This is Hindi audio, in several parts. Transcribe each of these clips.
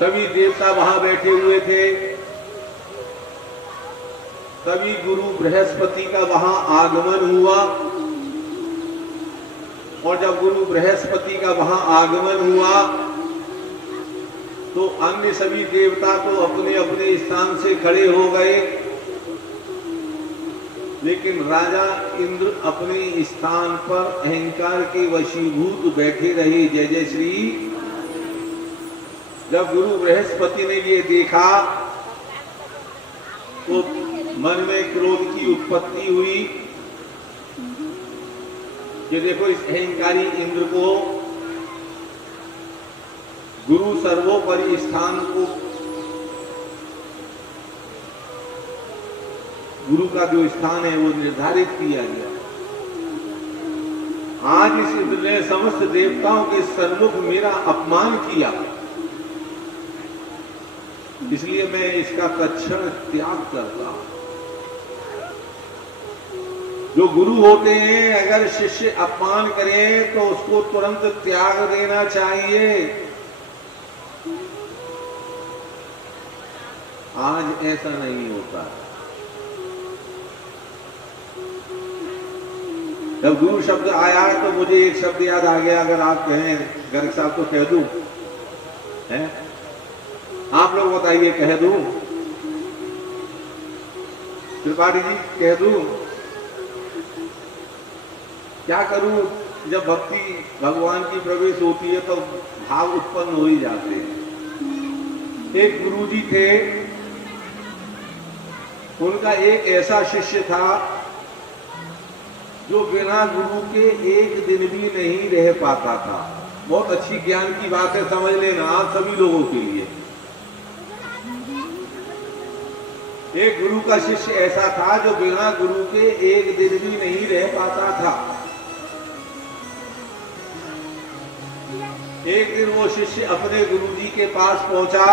सभी देवता वहां बैठे हुए थे। तभी गुरु बृहस्पति का वहां आगमन हुआ, और जब गुरु बृहस्पति का वहां आगमन हुआ तो अन्य सभी देवता तो अपने अपने स्थान से खड़े हो गए, लेकिन राजा इंद्र अपने स्थान पर अहंकार के वशीभूत बैठे रहे। जय जय श्री। जब गुरु बृहस्पति ने ये देखा तो मन में क्रोध की उत्पत्ति हुई कि देखो इस अहंकारी इंद्र को गुरु सर्वोपरि स्थान को, गुरु का जो स्थान है वो निर्धारित किया गया। आज इस इंद्र ने समस्त देवताओं के सन्मुख मेरा अपमान किया, इसलिए मैं इसका तत्क्षण त्याग करता हूं। जो गुरु होते हैं अगर शिष्य अपमान करे तो उसको तुरंत त्याग देना चाहिए। आज ऐसा नहीं होता। जब गुरु शब्द आया तो मुझे एक शब्द याद आ गया, अगर आप कहें गर्ग साहब तो कह दूं, है? आप लोग बताइए, कह दूं? त्रिपाठी जी कह दूं? क्या करूं? जब भक्ति भगवान की प्रवेश होती है तो भाव उत्पन्न हो ही जाते हैं। एक गुरुजी थे, उनका एक ऐसा शिष्य था जो बिना गुरु के एक दिन भी नहीं रह पाता था। बहुत अच्छी ज्ञान की बात है, समझ लेना आप सभी लोगों के लिए। एक गुरु का शिष्य ऐसा था जो बिना गुरु के एक दिन भी नहीं रह पाता था। एक दिन वो शिष्य अपने गुरुजी के पास पहुंचा,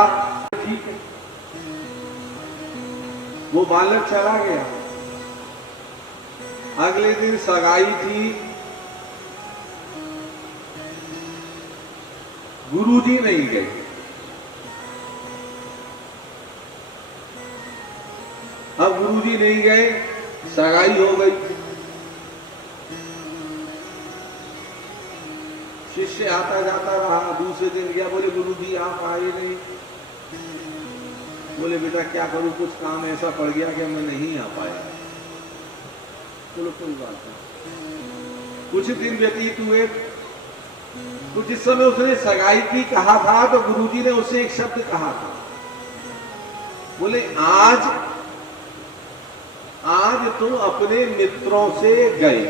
ठीक है, वो बालक चला गया। अगले दिन सगाई थी, गुरुजी नहीं गए। अब गुरुजी नहीं गए, सगाई हो गई। शिष्य आता जाता रहा, दूसरे दिन गया, बोले गुरुजी आप आए नहीं। बोले बेटा क्या करूं, कुछ काम ऐसा पड़ गया कि मैं नहीं आ पाया। बोलो कोई बात नहीं। कुछ दिन व्यतीत हुए, तो जिस समय उसने सगाई की कहा था तो गुरुजी ने उससे एक शब्द कहा था, बोले आज तुम अपने मित्रों से गए।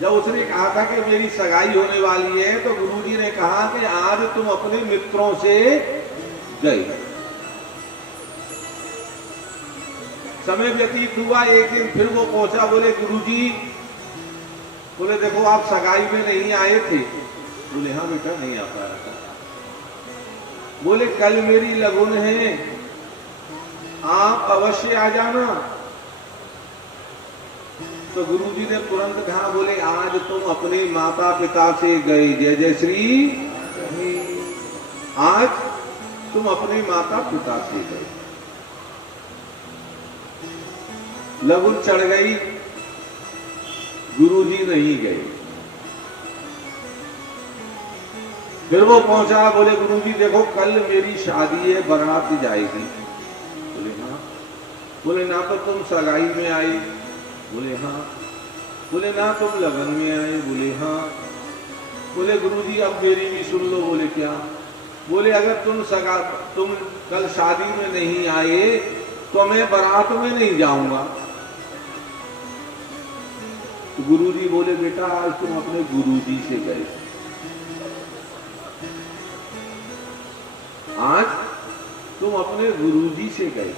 जब उसने कहा था कि मेरी सगाई होने वाली है तो गुरुजी ने कहा कि आज तुम अपने मित्रों से गए। समय व्यतीत हुआ, एक दिन फिर वो पहुंचा, बोले गुरुजी, बोले देखो आप सगाई में नहीं आए थे। बोले हाँ बेटा नहीं आ पाया था। बोले कल मेरी लगन है, आप अवश्य आ जाना। तो गुरुजी ने तुरंत कहा, बोले आज तुम अपने माता पिता से गए। जय जय श्री। आज तुम अपने माता पिता से गए। लगन चढ़ गई, गुरुजी नहीं गए। फिर वो पहुंचा, बोले गुरुजी देखो कल मेरी शादी है, बारात जाएगी। बोले हाँ। बोले ना तो तुम सगाई में आए। बोले हाँ। बोले ना तुम लगन में आए। बोले हाँ। बोले गुरुजी अब मेरी भी सुन लो। बोले क्या? बोले अगर तुम कल शादी में नहीं आए तो मैं बारात में नहीं जाऊंगा। तो गुरुजी बोले बेटा आज तुम अपने गुरुजी से गए, आज तुम अपने गुरुजी से गए।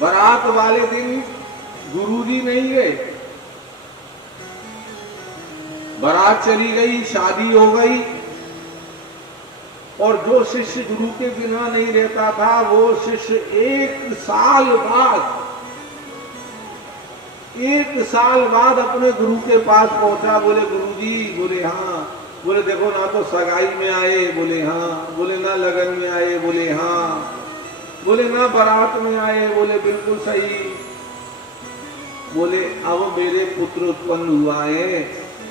बारात वाले दिन गुरुजी नहीं गए, बारात चली गई, शादी हो गई, और जो शिष्य गुरु के बिना नहीं रहता था वो शिष्य एक साल बाद अपने गुरु के पास पहुंचा। बोले गुरुजी। बोले हाँ। बोले देखो ना तो सगाई में आए। बोले हाँ। बारात में आए? बोले बिल्कुल सही। बोले अब मेरे पुत्र उत्पन्न हुआ है,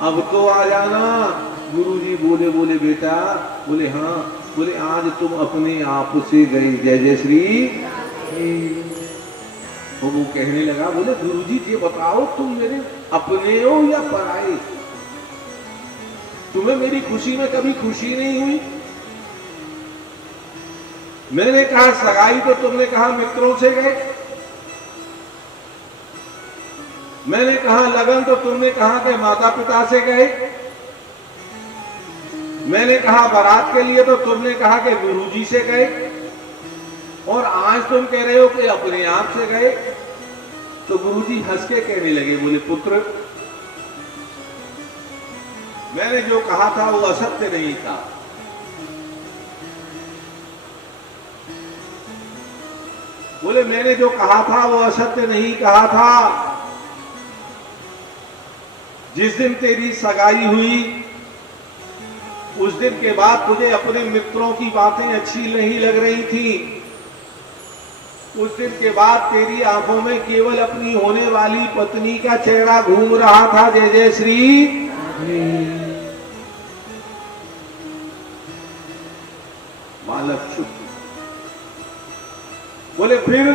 अब तो आ जाना। गुरुजी बोले बेटा, बोले हाँ। बोले आज तुम अपने आप से गए, जय जय श्री। तो वो कहने लगा, बोले गुरुजी ये बताओ तुम मेरे अपने हो या पराए? तुम्हें मेरी खुशी में कभी खुशी नहीं हुई? मैंने कहा सगाई तो तुमने कहा मित्रों से गए, मैंने कहा लगन तो तुमने कहा कि माता पिता से गए, मैंने कहा बारात के लिए तो तुमने कहा कि गुरुजी से गए, और आज तुम कह रहे हो कि अपने आप से गए। तो गुरुजी हंस के कहने लगे, बोले पुत्र मैंने जो कहा था वो असत्य नहीं था। बोले मैंने जो कहा था वो असत्य नहीं कहा था। जिस दिन तेरी सगाई हुई उस दिन के बाद तुझे अपने मित्रों की बातें अच्छी नहीं लग रही थी। उस दिन के बाद तेरी आंखों में केवल अपनी होने वाली पत्नी का चेहरा घूम रहा था, जय जय श्री। बालक चुप। बोले फिर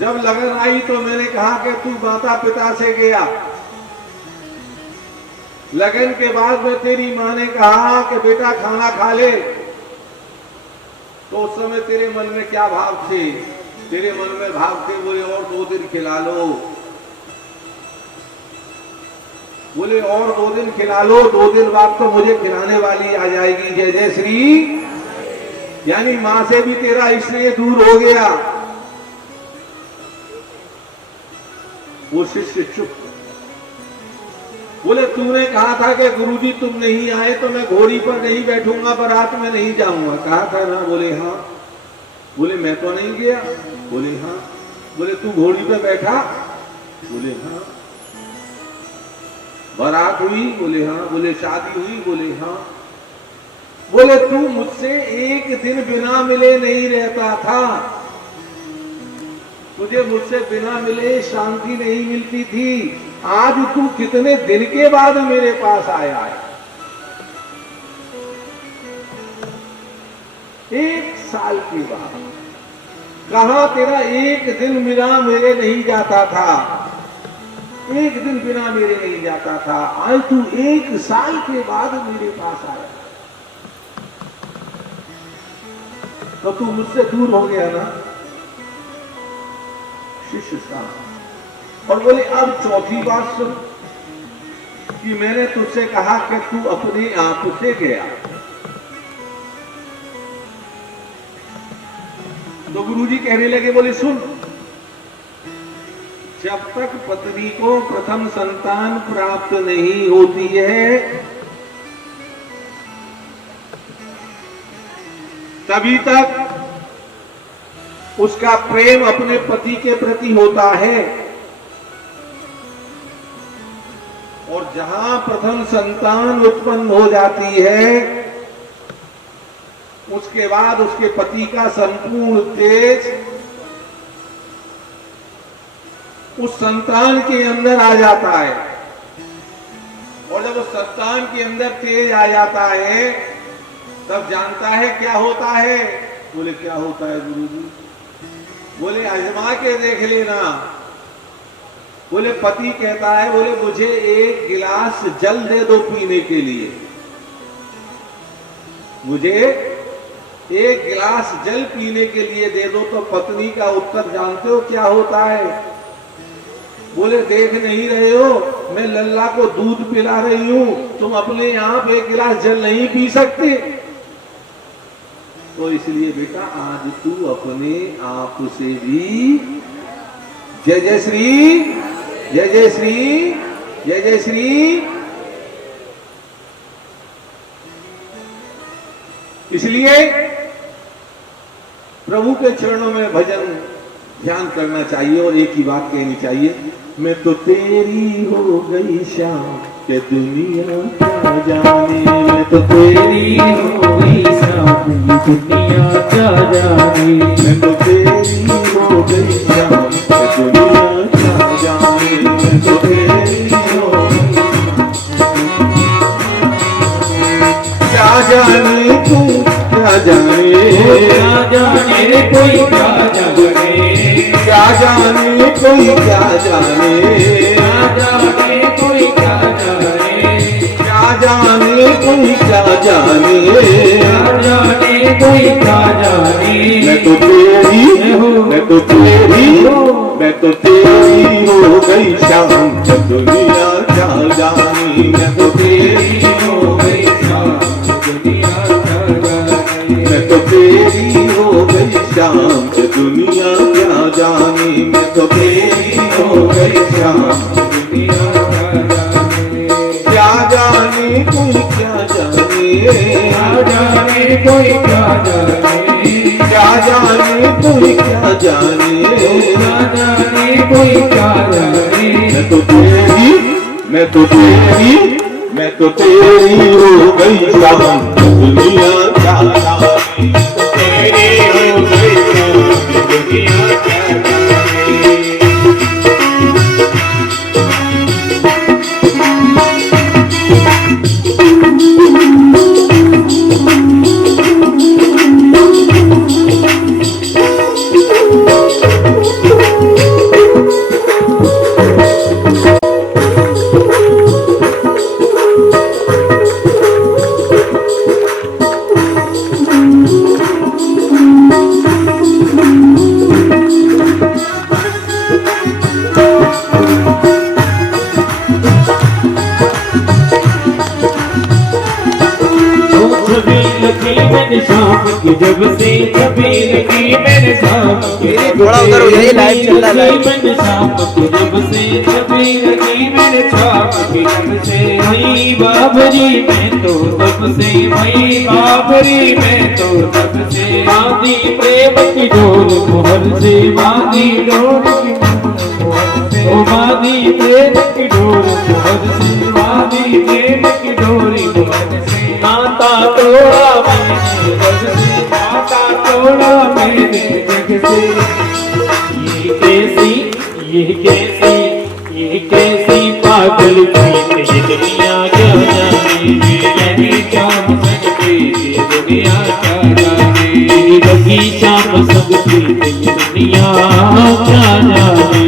जब लगन आई तो मैंने कहा कि तू माता पिता से गया। लगन के बाद में तेरी मां ने कहा कि बेटा खाना खा ले, तो उस समय तेरे मन में क्या भाव थे? तेरे मन में भाव थे बोले और 2 दिन खिला लो, बोले और 2 दिन खिला लो, 2 दिन बाद तो मुझे खिलाने वाली आ जाएगी, जय जय श्री। यानी मां से भी तेरा इसलिए दूर हो गया। वो शिष्य चुप। बोले तूने कहा था कि गुरुजी तुम नहीं आए तो मैं घोड़ी पर नहीं बैठूंगा, बारात में नहीं जाऊंगा, कहा था ना? बोले हाँ। बोले मैं तो नहीं गया? बोले हाँ। बोले तू घोड़ी पे बैठा? बोले हाँ। बारात हुई? बोले हाँ। बोले शादी हुई? बोले हाँ। बोले तू मुझसे एक दिन बिना मिले नहीं रहता था, तुझे मुझसे बिना मिले शांति नहीं मिलती थी। आज तू कितने दिन के बाद मेरे पास आया है? 1 साल के बाद। कहा तेरा एक दिन बिना मेरे नहीं जाता था, एक दिन बिना मेरे नहीं जाता था, आज तू 1 साल के बाद मेरे पास आया तो तू मुझसे दूर हो गया ना? शिष्य साहब। और बोले अब चौथी बात सुन कि मैंने तुझसे कहा कि तू अपने आप से गया। तो गुरुजी कहने लगे, बोले सुन, जब तक पत्नी को प्रथम संतान प्राप्त नहीं होती है तभी तक उसका प्रेम अपने पति के प्रति होता है, और जहां प्रथम संतान उत्पन्न हो जाती है उसके बाद उसके पति का संपूर्ण तेज उस संतान के अंदर आ जाता है। और जब उस संतान के अंदर तेज आ जाता है तब जानता है क्या होता है? बोले क्या होता है गुरुजी? बोले आजमा के देख लेना। बोले पति कहता है, बोले मुझे 1 गिलास जल दे दो पीने के लिए, मुझे 1 गिलास जल पीने के लिए दे दो। तो पत्नी का उत्तर जानते हो क्या होता है? बोले देख नहीं रहे हो मैं लल्ला को दूध पिला रही हूं, तुम अपने आप 1 गिलास जल नहीं पी सकते? तो इसलिए बेटा आज तू अपने आप से भी, जय जय श्री, जय जय श्री, जय जय श्री। इसलिए प्रभु के चरणों में भजन ध्यान करना चाहिए और एक ही बात कहनी चाहिए, मैं तो तेरी हो गई शाम के दुनिया क्या जाने, मैं तो तेरी हो गई शाम दुनिया क्या जाने, मैं तो जाने तू क्या जाने, क्या जाने कोई क्या जाने, क्या जाने कोई क्या जाने, क्या जाने कोई क्या जाने, क्या जाने कोई क्या जाने, क्या जाने कोई क्या जाने। मैं तो तेरी, मैं तो तेरी, मैं तो तेरी हो गई शाम, दुनिया क्या जानी, मैं तो तेरी हो गई शाम, दुनिया क्या जाने, मैं तो तेरी हो गई शाम, दुनिया क्या जानी, मैं तो तेरी हो गई शाम, दुनिया क्या जाने, क्या जाने कोई क्या जाने, क्या जाने कोई क्या जाने, क्या जाने कोई क्या जाने, क्या जाने कोई क्या जाने। मैं तो तेरी, मैं तो तेरी, मैं तो तेरी हो गई शाम, दुनिया क्या जानी, तेरी हो गई शाम, दुनिया क्या जाने। मैंने शाम की जब से छवि लगी मेरे सामने, थोड़ा उधर हो जाइए, लाइव चल रहा है। मैंने शाम की जब से छवि लगी मेरे सामने, जब से वही बाबरी में तो तब से, वही बाबरी में तो तब से, बांधी प्रेम की डोर मोहर से, बांधी डोर की मोहर से, ओ बांधी प्रेम की डोर मोहर से, बांधी प्रेम की डोरी मोहर से, नाता तोड़ा मैंने जग से, नाता तोड़ा मैंने जग से। ये कैसी पागल प्रीत, ये दुनिया क्या जाने, मैंने शाम संग प्रीत, ये दुनिया क्या जाने, लगी शाम संग प्रीत, ये दुनिया क्या जाने।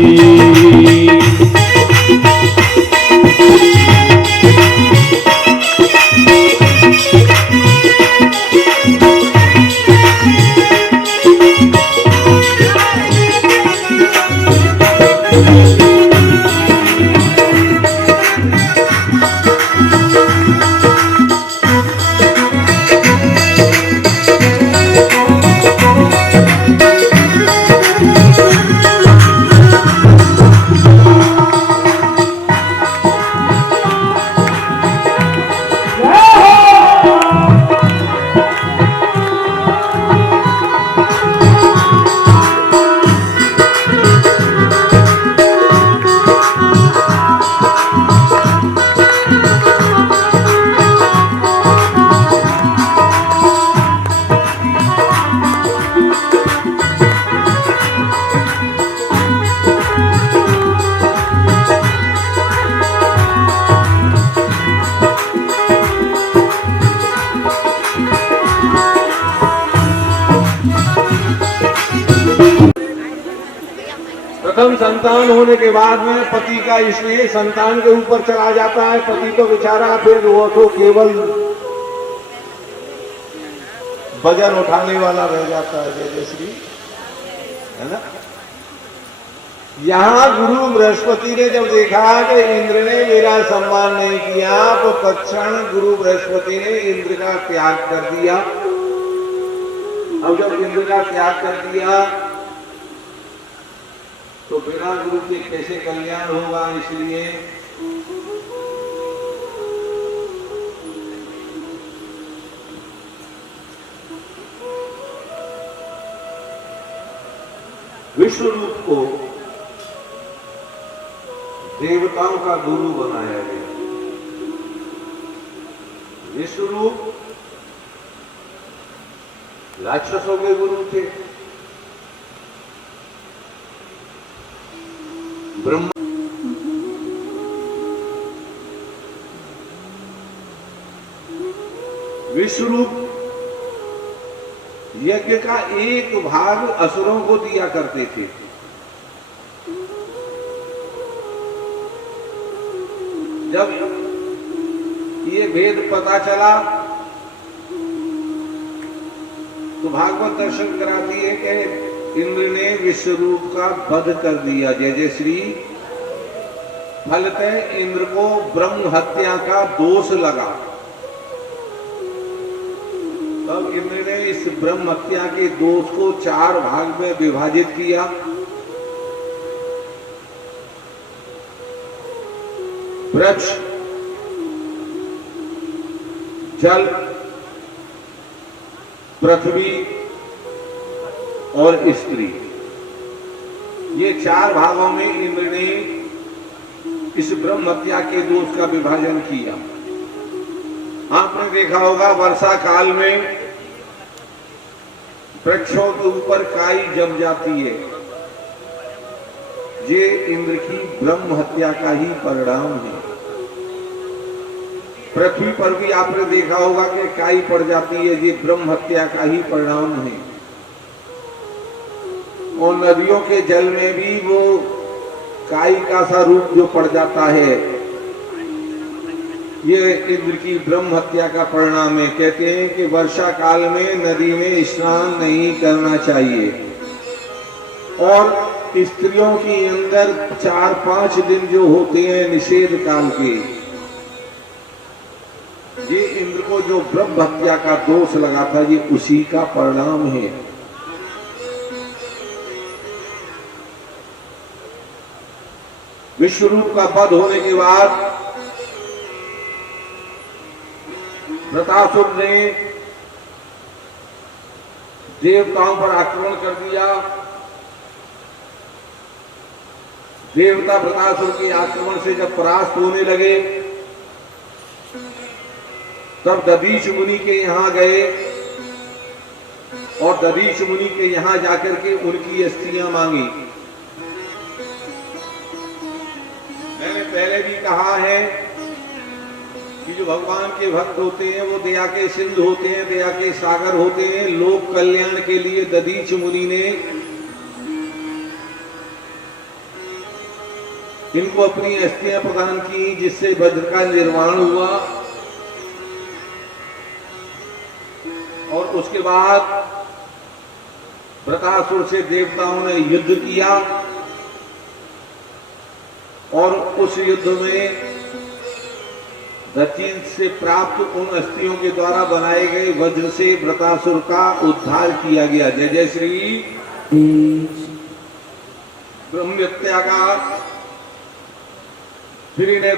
प्रथम संतान होने के बाद में पति का इसलिए संतान के ऊपर चला जाता है। पति तो बेचारा फिर वो तो केवल वजन उठाने वाला रह जाता है, जय श्री, है ना। यहाँ गुरु बृहस्पति ने जब देखा कि इंद्र ने मेरा सम्मान नहीं किया, तो तत्क्षण गुरु बृहस्पति ने इंद्र का त्याग कर दिया। अब जब इंद्र का त्याग कर दिया तो बिना गुरु के कैसे कल्याण होगा, इसलिए विश्व रूप को देवताओं का गुरु बनाया गया। विश्व रूप राक्षसों के गुरु थे, ब्रह्मा विश्वरूप यज्ञ का एक भाग असुरों को दिया करते थे। जब ये भेद पता चला तो भागवत दर्शन कराती है कि इंद्र ने विश्वरूप का वध कर दिया। जय जय श्री। फलतः इंद्र को ब्रह्म हत्या का दोष लगा। तब इंद्र ने इस ब्रह्म हत्या के दोष को 4 भाग में विभाजित किया। वृक्ष, जल, पृथ्वी और स्त्री, ये 4 भागों में इंद्र ने इस ब्रह्म हत्या के दोष का विभाजन किया। आपने देखा होगा वर्षा काल में वृक्षों के ऊपर काई जम जाती है, ये इंद्र की ब्रह्म हत्या का ही परिणाम है। पृथ्वी पर भी आपने देखा होगा कि काई पड़ जाती है, ये ब्रह्म हत्या का ही परिणाम है। और नदियों के जल में भी वो काई का सा रूप जो पड़ जाता है, ये इंद्र की ब्रह्म हत्या का परिणाम है। कहते हैं कि वर्षा काल में नदी में स्नान नहीं करना चाहिए और स्त्रियों के अंदर 4-5 दिन जो होते हैं निषेध काल के, ये इंद्र को जो ब्रह्म हत्या का दोष लगा था, ये उसी का परिणाम है। विश्वरूप का वध होने के बाद वृत्रासुर ने देवताओं पर आक्रमण कर दिया। देवता वृत्रासुर के आक्रमण से जब परास्त होने लगे तब दधीच मुनि के यहां गए और दधीच मुनि के यहां जाकर के उनकी अस्थियां मांगी। मैंने पहले भी कहा है कि जो भगवान के भक्त होते हैं वो दया के सिंधु होते हैं, दया के सागर होते हैं। लोक कल्याण के लिए दधीच मुनि ने इनको अपनी अस्थियां प्रदान की, जिससे वज्र का निर्माण हुआ। और उसके बाद वृत्रासुर से देवताओं ने युद्ध किया और उस युद्ध में दक्षिण से प्राप्त उन अस्थियों के द्वारा बनाए गए वज्र से वृत्रासुर का उद्धार किया गया। जय जय श्री। ब्रह्म हत्या का फिर इन्हें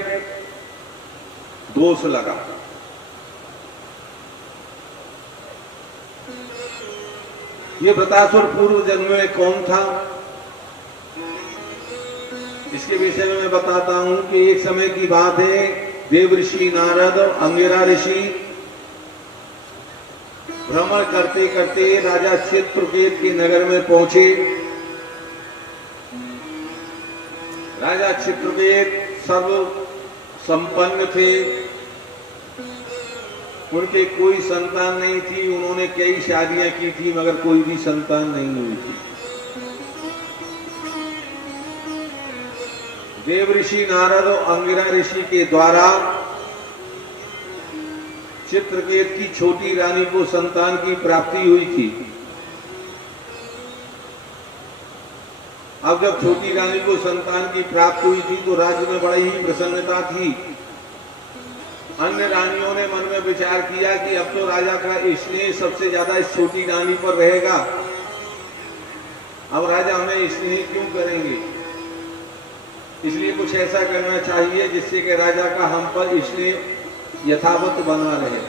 दोष लगा। ये वृत्रासुर पूर्व जन्म में कौन था, इसके विषय में मैं बताता हूं कि एक समय की बात है। देव ऋषि नारद और अंगिरा ऋषि भ्रमण करते करते राजा चित्रकेत के नगर में पहुंचे। राजा चित्रकेत सर्व संपन्न थे, उनके कोई संतान नहीं थी। उन्होंने कई शादियां की थी मगर कोई भी संतान नहीं हुई थी। देव ऋषि नारद और अंगिरा ऋषि के द्वारा चित्रकेत की छोटी रानी को संतान की प्राप्ति हुई थी। अब जब छोटी रानी को संतान की प्राप्ति हुई थी तो राज्य में बड़ी ही प्रसन्नता थी। अन्य रानियों ने मन में विचार किया कि अब तो राजा का स्नेह सबसे ज्यादा इस छोटी रानी पर रहेगा, अब राजा हमें स्नेह क्यों करेंगे, इसलिए कुछ ऐसा करना चाहिए जिससे कि राजा का हम पर स्नेह यथावत बना रहे।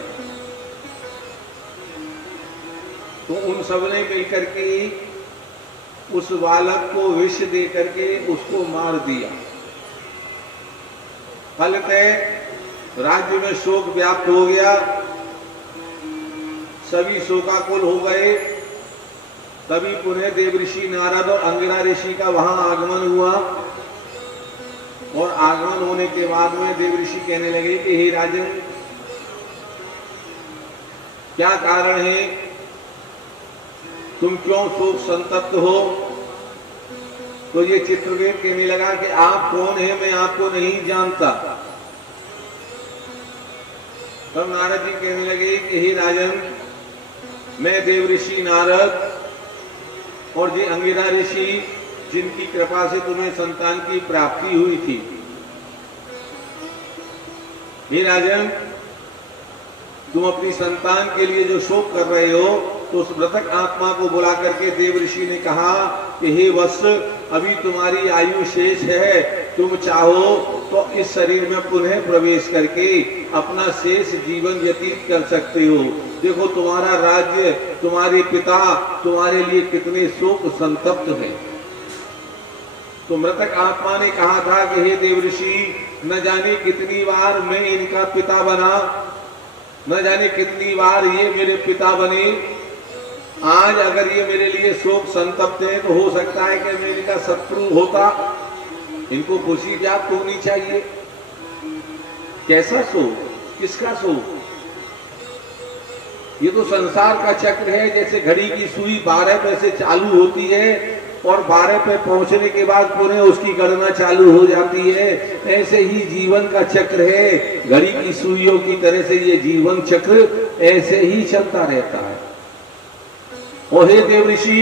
तो उन सब ने मिलकर के उस बालक को विष दे करके उसको मार दिया। फलतः राज्य में शोक व्याप्त हो गया, सभी शोकाकुल हो गए। तभी पुनः देव ऋषि नारद और अंगिरा ऋषि का वहां आगमन हुआ और आगमन होने के बाद में देव ऋषि कहने लगे कि हे राजन, क्या कारण है, तुम क्यों शोक संतप्त हो? तो ये चित्रकेत कहने लगा कि आप कौन है, मैं आपको नहीं जानता। तब नारद जी कहने लगे कि हे राजन, मैं देवऋषि नारद और ये अंगिरा ऋषि जिनकी कृपा से तुम्हें संतान की प्राप्ति हुई थी। हे राजन, तुम अपनी संतान के लिए जो शोक कर रहे हो, तो उस मृतक आत्मा को बुला करके देवऋषि ने कहा कि हे वत्स, अभी तुम्हारी आयु शेष है, तुम चाहो तो इस शरीर में पुनः प्रवेश करके अपना शेष जीवन व्यतीत कर सकते हो। देखो तुम्हारा राज्य, तुम्हारे पिता तुम्हारे लिए कितने शोक संतप्त हैं। तो मृतक आत्मा ने कहा था कि हे देवऋषि, न जाने कितनी बार मैं इनका पिता बना, न जाने कितनी बार ये मेरे पिता बने। आज अगर ये मेरे लिए शोक संतप्त है तो हो सकता है कि मैं इनका शत्रु होता। इनको खुशी प्राप्त होनी चाहिए। कैसा शोक, किसका शोक? ये तो संसार का चक्र है। जैसे घड़ी की सुई 12 पे से चालू होती है और 12 पे पहुंचने के बाद पुनः उसकी गणना चालू हो जाती है, ऐसे ही जीवन का चक्र है। घड़ी की सुइयों की तरह से ये जीवन चक्र ऐसे ही चलता रहता है। और हे देवऋषि,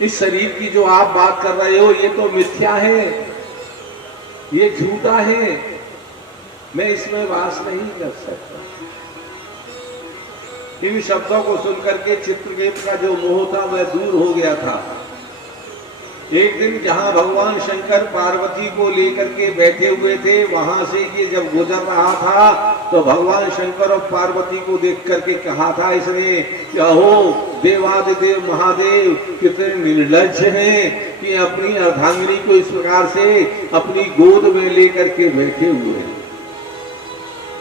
इस शरीर की जो आप बात कर रहे हो, ये तो मिथ्या है, ये झूठा है, मैं इसमें वास नहीं कर सकता। इन शब्दों को सुनकर के चित्रकेत का जो मोह था वह दूर हो गया था। एक दिन जहां भगवान शंकर पार्वती को लेकर के बैठे हुए थे, वहां से ये जब गुजर रहा था तो भगवान शंकर और पार्वती को देख करके कहा था इसने कि अहो देवादिदेव महादेव, कितने निर्लज्ज हैं कि अपनी अर्धांगिनी को इस प्रकार से अपनी गोद में लेकर के बैठे हुए हैं।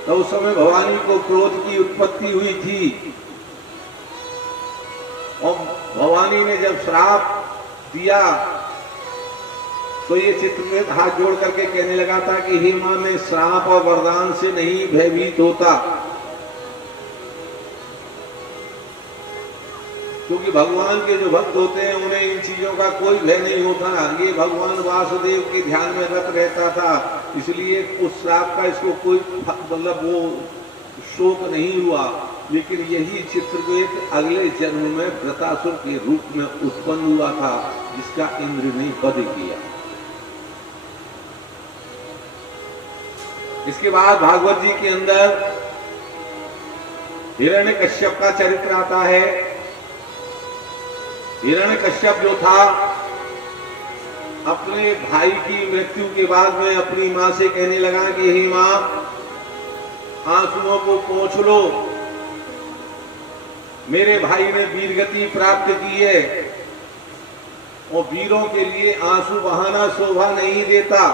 तो उस समय भवानी को क्रोध की उत्पत्ति हुई थी और भवानी ने जब श्राप दिया तो ये चित्रकेत हाथ जोड़ करके कहने लगा था कि हे मां, मैं श्राप और वरदान से नहीं भयभीत होता, क्योंकि भगवान के जो भक्त होते हैं उन्हें इन चीजों का कोई भय नहीं होता। ये भगवान वासुदेव के ध्यान में रत रहता था, इसलिए उस श्राप का इसको कोई मतलब वो शोक नहीं हुआ। लेकिन यही चित्रकेत अगले जन्म में वृत्रासुर के रूप में उत्पन्न हुआ था, जिसका इंद्र ने वध किया। इसके बाद भागवत जी के अंदर हिरण्यकश्यप का चरित्र आता है। हिरण्यकश्यप जो था, अपने भाई की मृत्यु के बाद में अपनी मां से कहने लगा कि हे मां, आंसुओं को पोंछ लो, मेरे भाई ने वीरगति प्राप्त की है और वीरों के लिए आंसू बहाना शोभा नहीं देता।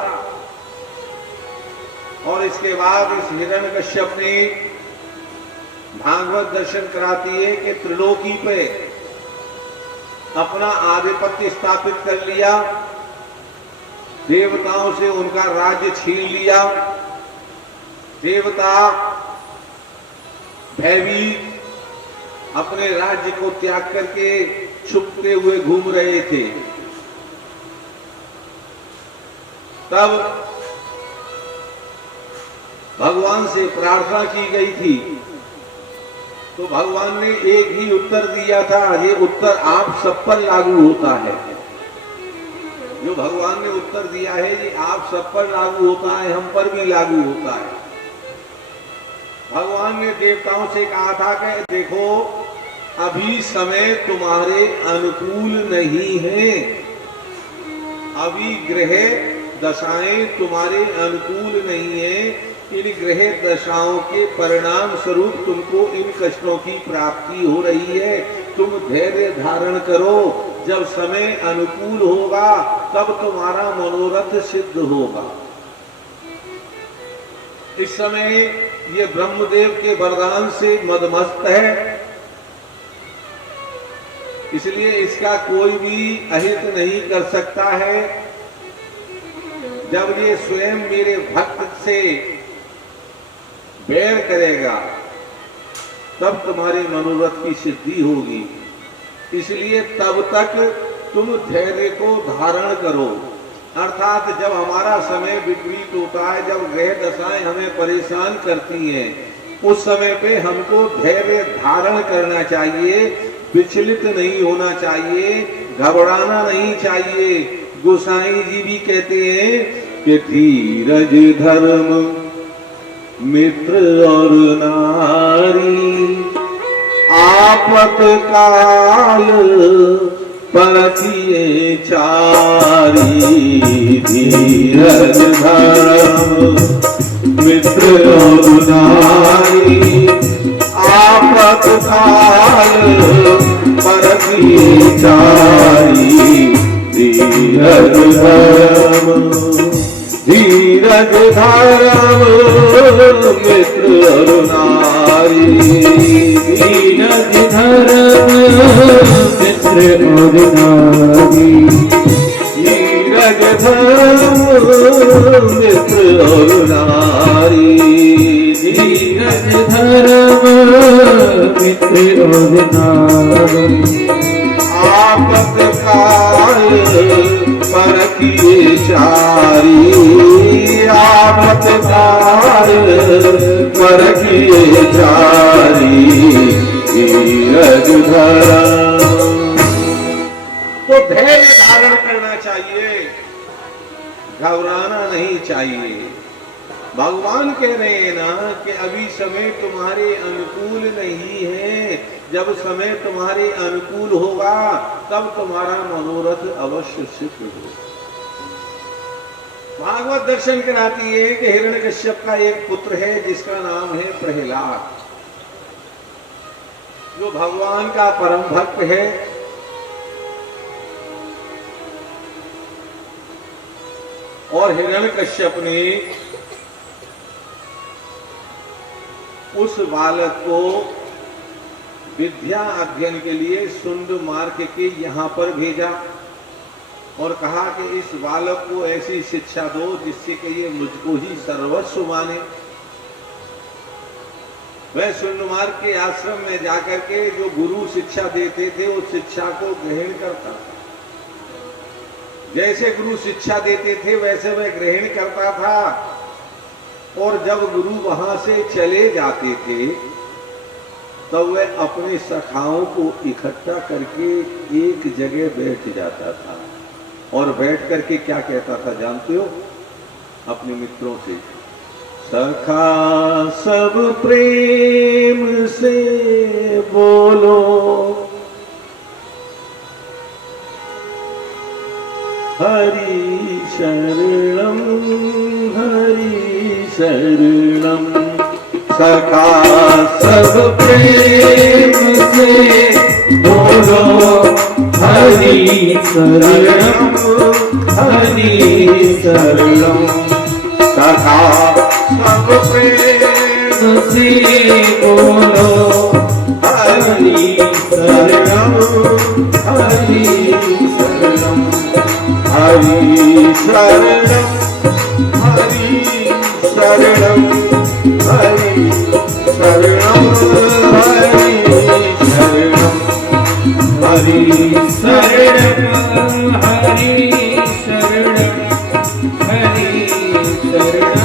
और इसके बाद इस हिरण्यकश्यप ने भागवत दर्शन कराती है कि त्रिलोकी पे अपना आधिपत्य स्थापित कर लिया, देवताओं से उनका राज्य छीन लिया, देवता भयभीत अपने राज्य को त्याग करके छुपते हुए घूम रहे थे। तब भगवान से प्रार्थना की गई थी, तो भगवान ने एक ही उत्तर दिया था। ये उत्तर आप सब पर लागू होता है। जो भगवान ने उत्तर दिया है ये आप सब पर लागू होता है, हम पर भी लागू होता है। भगवान ने देवताओं से कहा था कि देखो, अभी समय तुम्हारे अनुकूल नहीं है, अभी ग्रह दशाएं तुम्हारे अनुकूल नहीं है। इन ग्रह दशाओं के परिणाम स्वरूप तुमको इन कष्टों की प्राप्ति हो रही है। तुम धैर्य धारण करो, जब समय अनुकूल होगा तब तुम्हारा मनोरथ सिद्ध होगा। इस समय ये ब्रह्मदेव के वरदान से मदमस्त है, इसलिए इसका कोई भी अहित नहीं कर सकता है। जब ये स्वयं मेरे भक्त से बैर करेगा तब तुम्हारे मनोरथ की सिद्धि होगी। इसलिए तब तक तुम धैर्य को धारण करो। अर्थात जब हमारा समय विपरीत होता है, जब ग्रह दशाएं हमें परेशान करती हैं, उस समय पे हमको धैर्य धारण करना चाहिए, विचलित नहीं होना चाहिए, घबराना नहीं चाहिए। गोसाई जी भी कहते हैं कि धीरज धर्म मित्र और नारी, आपत काल परखिए चारी। धीरज धर्म मित्र और नारी, आपत काल परखिए चारी। धीरज धर्म, धीरज धर्म मित्र और नारी। धीरज धर्म मित्र और नारी, धीरज धर्म मित्र और नारी। धीरज धर्म मित्र और नारी, आपत काल परखिए चारी। आपत काल परखिए चारी। धीरज धर्म, तो धैर्य धारण करना चाहिए, घबराना नहीं चाहिए। भगवान कह रहे हैं ना कि अभी समय तुम्हारे अनुकूल नहीं है, जब समय तुम्हारे अनुकूल होगा तब तुम्हारा मनोरथ अवश्य सिद्ध होगा। भागवत दर्शन कराती है कि हिरण्यकश्यप का एक पुत्र है जिसका नाम है प्रहलाद, जो भगवान का परम भक्त है। और हिरण्यकश्यप ने उस बालक को विद्या अध्ययन के लिए सुंद मार्ग के यहाँ पर भेजा और कहा कि इस बालक को ऐसी शिक्षा दो जिससे कि ये मुझको ही सर्वस्व माने। वह सुंद मार्ग के आश्रम में जाकर के जो गुरु शिक्षा देते थे उस शिक्षा को ग्रहण करता था। जैसे गुरु शिक्षा देते थे वैसे वह ग्रहण करता था। और जब गुरु वहां से चले जाते थे तब वह अपने सखाओं को इकट्ठा करके एक जगह बैठ जाता था और बैठ करके क्या कहता था जानते हो? अपने मित्रों से, सखा सब प्रेम से बोलो, हरि शरणम हरि शरणम। सखा सब प्रेम से बोलो, हरि शरणम हरि शरणम। सखा सब प्रेम से बोलो, हरि शरणम हरि शरणम। हरि शरणम हरि शरणम हरि शरणम हरि शरणम हरि शरणम हरि शरणम हरि शरणम हरि शरणम।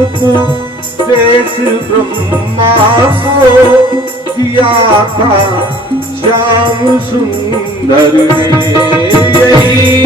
उपदेश ब्रह्मा को दिया था श्याम सुंदर ने। यही